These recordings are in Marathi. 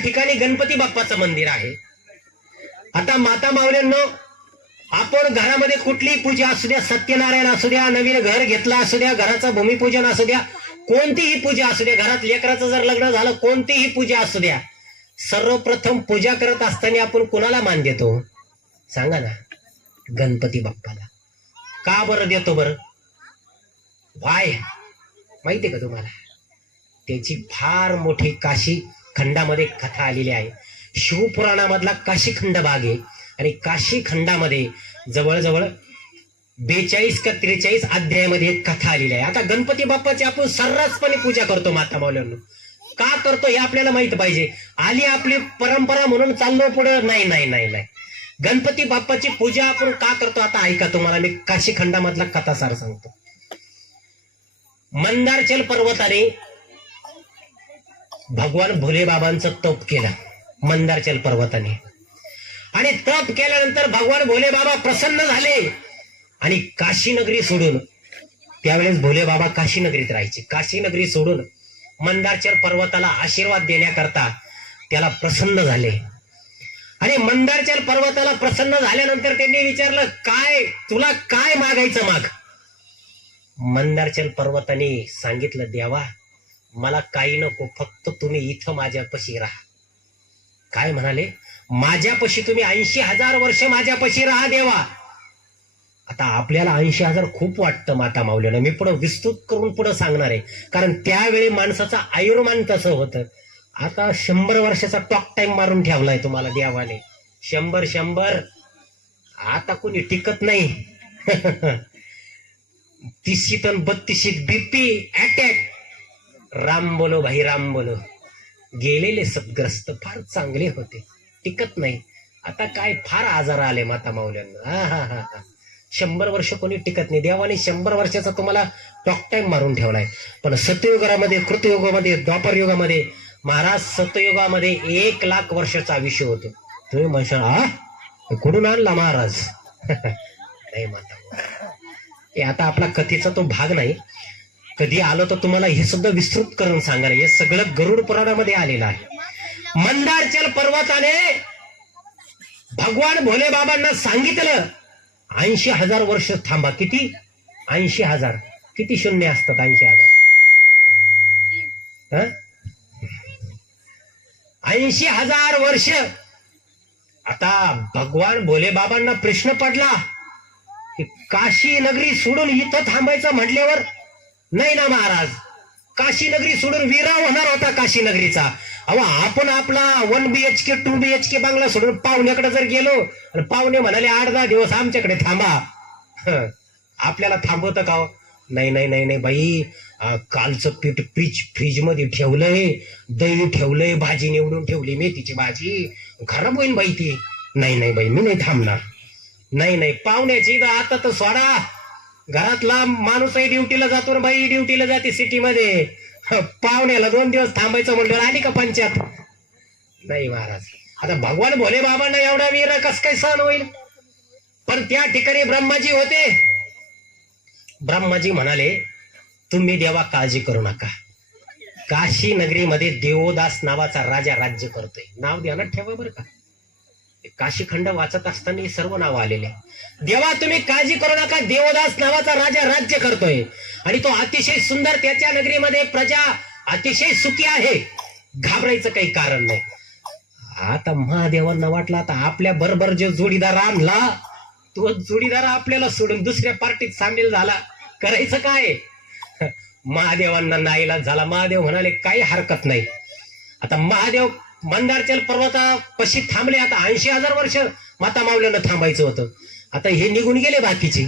ठिकाणी गणपती बाप्पाचं मंदिर आहे. आता माता मावल्यांनो, आपण घरामध्ये कुठलीही पूजा असू द्या, सत्यनारायण असू द्या, नवीन घर घेतला असू द्या, घराचं भूमिपूजन असू द्या, कोणतीही पूजा असू द्या, घरात लेकराचं जर लग्न झालं, कोणतीही पूजा असू द्या, सर्वप्रथम पूजा करत असताना आपण कुणाला मान देतो सांगा ना? गणपती बाप्पाला. का बरं देतो बरं? वाय माहितीये का तुम्हाला? त्याची फार मोठी काशी खंडामध्ये कथा आलेली आहे. शिवपुराणामधला काशी खंड भाग आहे आणि काशी खंडामध्ये जवळजवळ 42 का 43 अध्यायामध्ये एक कथा आलेली आहे. आता गणपती बाप्पाची आपण सर्रासपणे पूजा करतो माता मावल्यांनो. का करतो हे आपल्याला माहित पाहिजे. आली आपली परंपरा म्हणून चाललो पुढे? नाही नाही नाही नाही. गणपती बाप्पाची पूजा आपण का करतो आता ऐका, तुम्हाला मी काशी खंडामधला कथासार सांगतो. मंदारचल पर्वताने भगवान भोले बाबांचं तप केलं मंदारचल पर्वताने, आणि तप केल्यानंतर भगवान भोले बाबा प्रसन्न झाले आणि काशी नगरी सोडून, त्यावेळेस भोले बाबा काशी नगरीत राहायचे, काशी नगरी सोडून मंदारचल पर्वताला आशीर्वाद देण्याकरता त्याला प्रसन्न झाले. आणि मंदारचल पर्वताला प्रसन्न झाल्यानंतर त्यांनी विचारलं, काय तुला काय मागायचं माग? मंदारचल पर्वताने सांगितलं, देवा मला काही नको, फक्त तुम्ही इथं माझ्यापाशी राहा. काय म्हणाले? माझ्यापाशी तुम्ही 80,000 वर्ष माझ्यापाशी राहा देवा. आता आपल्याला 80,000 खूप वाटतं माता माऊलीला. मी पुढे विस्तृत करून पुढे सांगणार आहे, कारण त्यावेळी माणसाचं आयुर्मान तसं होतं. आता 100 वर्षाचा टॉक टाइम मारून ठेवलाय तुम्हाला देवाने. 100 आता कोणी टिकत नाही. 30 आणि 32 बीपी अटॅक. राम बोलो भाई राम बोलो. गेलेले सद्ग्रस्त फार चांगले होते, टिकत नाही. आता काय फार आजार आले माता माऊल्यांना. 100 वर्ष कोणी टिकत नाही. देवाने 100 वर्षाचा तुम्हाला टॉक टाइम मारून ठेवलाय. पण सत्ययुगामध्ये, कृतयुगामध्ये, द्वापर युगामध्ये, महाराज सत्ययुगामध्ये 1,00,000 वर्षाचं आयुष्य होतं. तुम्ही म्हणशाल कुठून आणला महाराज? नाही माता, हे आता आपला कथेचा तो भाग नाही. कधी आलो तर तुम्हाला हे सुद्धा विस्तृत करून सांगणार. हे सगळं गरुड पुराणामध्ये आलेलं आहे. मंदारचल पर्वताने भगवान भोले बाबांना सांगितलं 80,000 वर्ष थांबा. किती? 80,000. किती शून्य असतात 80,000? 80,000 वर्ष. आता भगवान भोले बाबांना प्रश्न पडला की काशी नगरी सोडून इथं थांबायचं म्हटल्यावर नाही ना महाराज. काशी नगरी सोडून विराव होणार होता काशी नगरीचा. अहो आपण आपला 1 BHK 2 BHK बांगला सोडून पाहुण्याकडे जर गेलो आणि पाहुणे म्हणाले 8-10 दिवस आमच्याकडे थांबा, आपल्याला थांबवतं का? नाही नाही नाही नाही बाई, कालचं पीठ फ्रीज मध्ये ठेवलंय, दही ठेवलंय, भाजी निवडून ठेवली, मेथीची भाजी, खराब होईल बाई ती. नाही नाही बाई मी नाही थांबणार. नाही नाही, पाहुण्याची आता तर सोडा. घरातला माणूसही ड्युटीला जातो ना बाई, ड्युटीला जाते सिटीमध्ये. पाहुण्याला 2 दिवस थांबायचं म्हणलं आली का पंचायत? नाही महाराज. आता भगवान भोले बाबांना एवढा वीर कस काय सहन होईल? पण त्या ठिकाणी ब्रह्माजी होते. ब्रह्माजी म्हणाले, तुम्ही देवा काळजी करू नका. काशी नगरीमध्ये देवदास नावाचा राजा राज्य करतोय. नाव ध्यानात ठेवा बरं का. काशीखंड वाचत असताना सर्व नाव आलेले. देवा तुम्ही काळजी करू नका, देवदास नावाचा राजा राज्य करतोय आणि तो अतिशय सुंदर. त्याच्या नगरीमध्ये प्रजा अतिशय सुखी आहे. घाबरायचं काही कारण नाही. आता महादेवांना वाटलं आता आपल्या बरोबर जो जोडीदार आणला, तो जोडीदार आपल्याला सोडून दुसऱ्या पार्टीत सामील झाला. करायचं काय? महादेवांना नाईलाज झाला. महादेव म्हणाले काही हरकत नाही. आता महादेव मंदारचल पर्वतापाशी थांबले. आता 80,000 वर्ष माता माऊल्यांना थांबायचं होतं. आता हे निघून गेले बाकीचे.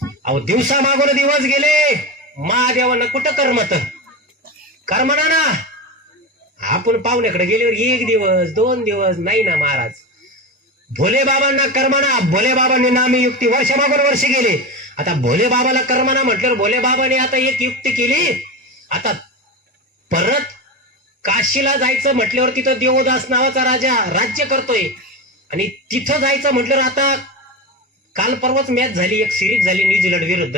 अहो दिवसा मागून दिवस गेले. महादेवांना कुठं करमत? करमना ना. आपण पाहुण्याकडे गेल्यावर 1 दिवस 2 दिवस नाही ना महाराज. भोले बाबांना करमना. भोले बाबांनी नामी युक्ती वर्ष मागून वर्ष गेले. आता भोले बाबाला करमना म्हटल्यावर भोले बाबाने आता एक युक्ती केली. आता परत काशीला जायचं म्हटल्यावर तिथं देवदास नावाचा राजा राज्य करतोय आणि तिथं जायचं म्हटल्यावर आता काल परवाच मॅच झाली, एक सिरीज झाली न्यूझीलंड विरुद्ध.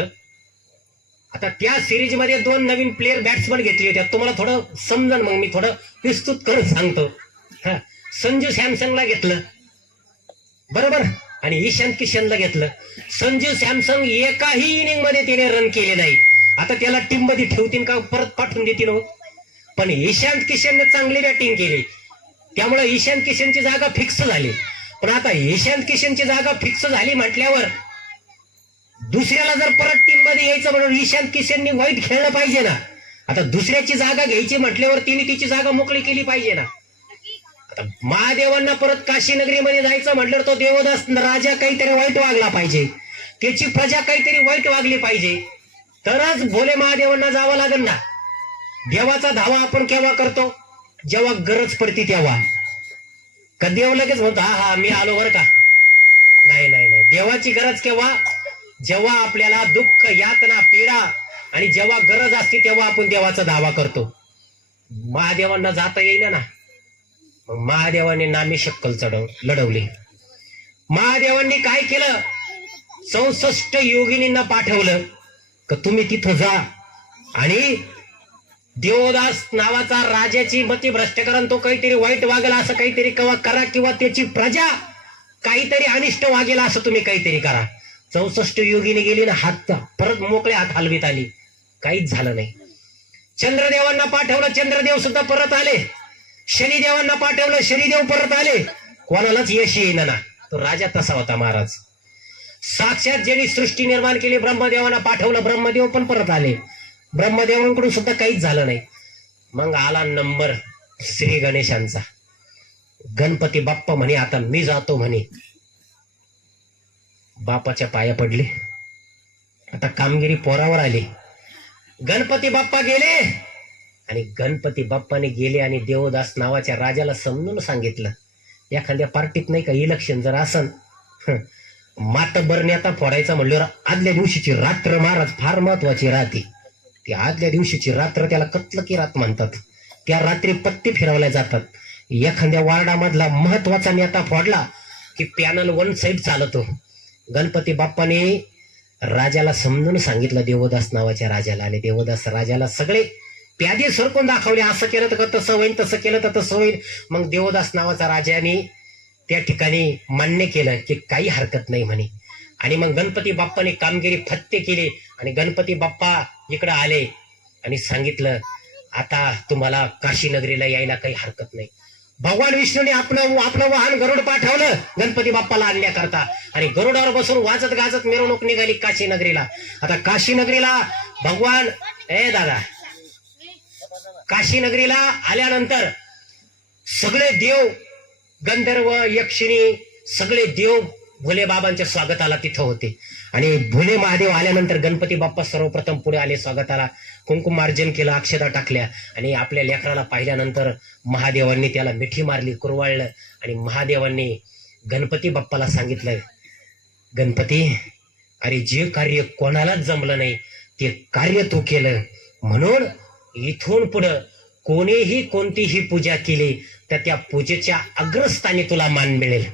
आता त्या सिरीज मध्ये 2 नवीन प्लेयर बॅट्समन घेतले होते. तुम्हाला थोडं समजन, मग मी थोडं विस्तृत करून सांगतो. हा, संजू सॅमसंगला घेतलं बरोबर, आणि ईशांत किशनला घेतलं. संजू सॅमसंग एकाही इनिंग मध्ये त्याने रन केले नाही. आता त्याला टीम मध्ये ठेवतील का परत पाठवून देतील हो? पण ईशांत किशनने चांगली बॅटिंग केली, त्यामुळे ईशांत किशनची जागा फिक्स झाली. पण आता ईशांत किशनची जागा फिक्स झाली म्हटल्यावर दुसऱ्याला जर परत टीम मध्ये यायचं म्हणून ईशांत किशननी वाईट खेळलं पाहिजे ना. आता दुसऱ्याची जागा घ्यायची म्हटल्यावर तिने तिची जागा मोकळी केली पाहिजे ना. आता महादेवांना परत काशीनगरीमध्ये जायचं म्हटल्यावर तो देवदास राजा काहीतरी वाईट वागला पाहिजे, त्याची प्रजा काहीतरी वाईट वागली पाहिजे, तरच भोले महादेवांना जावं लागेल ना. देवाचा धावा आपण केव्हा करतो? जेव्हा गरज पडती तेव्हा. का देव लगेच म्हणतो हा हा मी आलो बरं का? नाही नाही नाही, देवाची गरज केव्हा? जेव्हा आपल्याला दुःख, यातना, पीडा आणि जेव्हा गरज असते तेव्हा आपण देवाचा धावा करतो. महादेवांना जाता येईना ना, मग महादेवांनी नामी शक्कल लढवली. महादेवांनी काय केलं? 64 योगिनींना पाठवलं का तुम्ही तिथं जा आणि देवदास नावाचा राजाची मती भ्रष्ट करा, तो काहीतरी वाईट वागेल असं काहीतरी करा, किंवा त्याची प्रजा काहीतरी अनिष्ट वागेल असं तुम्ही काहीतरी करा. 64 योगिनी गेली ना, हात परत मोकळे हात हलवीत आली, काहीच झालं नाही. चंद्रदेवांना पाठवलं, चंद्रदेव सुद्धा परत आले. शनिदेवांना पाठवलं, शनिदेव परत आले. कोणालाच यश येईना ना. तो राजा तसा होता महाराज. साक्षात ज्यांनी सृष्टी निर्माण केली ब्रह्मदेवांना पाठवलं, ब्रह्मदेव पण परत आले. ब्रह्मदेवांकडून सुद्धा काहीच झालं नाही. मग आला नंबर श्री गणेशांचा. गणपती बाप्पा म्हणे आता मी जातो म्हणे. बापाच्या पाया पडले, आता कामगिरी पोरावर आली. गणपती बाप्पा गेले आणि गणपती बाप्पाने गेले आणि देवदास नावाच्या राजाला समजून सांगितलं, एखाद्या पार्टीत नाही का इलेक्शन जर असन, मातबर नेता फोडायचा म्हणल्यावर आदल्या दिवशीची रात्र महाराज फार महत्वाची राहते. ती आदल्या दिवशीची रात्र त्याला कत्लकी रात म्हणतात. त्या रात्री पत्ते फिरवल्या जातात. एखाद्या वार्डामधला महत्वाचा नेता फोडला की पॅनल वन साइड चालतो. गणपती बाप्पाने राजाला समजून सांगितलं, देवदास नावाच्या राजाला, आणि देवदास राजाला सगळे प्यादे सरकून दाखवले. असं केलं तर तसं होईल, तसं केलं तर तसं होईल. मग देवदास नावाचा राजाने त्या ठिकाणी मान्य केलं की काही हरकत नाही म्हणे. आणि मग गणपती बाप्पाने कामगिरी फत्ते केली आणि गणपती बाप्पा इकडं आले आणि सांगितलं आता तुम्हाला काशी नगरीला यायला काही हरकत नाही. भगवान विष्णूने आपलं वाहन गरुड पाठवलं गणपती बाप्पाला आणण्याकरता, आणि गरुडावर बसून वाजत गाजत मिरवणूक निघाली काशी नगरीला. आता काशी नगरीला भगवान दादा काशी नगरीला आल्यानंतर सगळे देव, गंधर्व, यक्षिणी, सगळे देव भोले बाबांच्या स्वागताला तिथं होते. आणि भोले महादेव आल्यानंतर गणपती बाप्पा सर्वप्रथम पुढे आले स्वागताला. कुंकुमार्जन केलं, अक्षता टाकल्या, आणि आपल्या लेकराला पाहिल्यानंतर महादेवांनी त्याला मिठी मारली, कुरवाळलं. आणि महादेवांनी गणपती बाप्पाला सांगितलं, गणपती अरे जे कार्य कोणालाच जमलं नाही ते कार्य तू केलं, म्हणून इथून पुढं कोणीही कोणतीही पूजा केली तर त्या पूजेच्या अग्रस्थानी तुला मान मिळेल.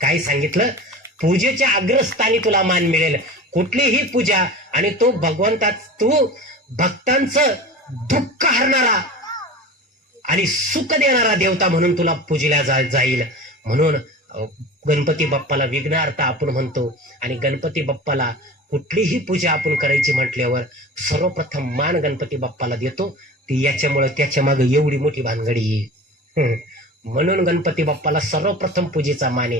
काय सांगितलं? पूजेच्या अग्रस्थानी तुला मान मिळेल. कुठलीही पूजा, आणि तो भगवंता, तू भक्तांचं दुःख हरणारा आणि सुख देणारा देवता म्हणून तुला पूजल्या जाईल. म्हणून गणपती बाप्पाला विघ्नहर्ता आपण म्हणतो. आणि गणपती बाप्पाला कुठलीही पूजा आपण करायची म्हटल्यावर सर्वप्रथम मान गणपती बाप्पाला देतो. ती याच्यामुळे त्याच्या मागे एवढी मोठी भानगडी येईल. म्हणून गणपती बाप्पाला सर्वप्रथम पूजेचा मान आहे.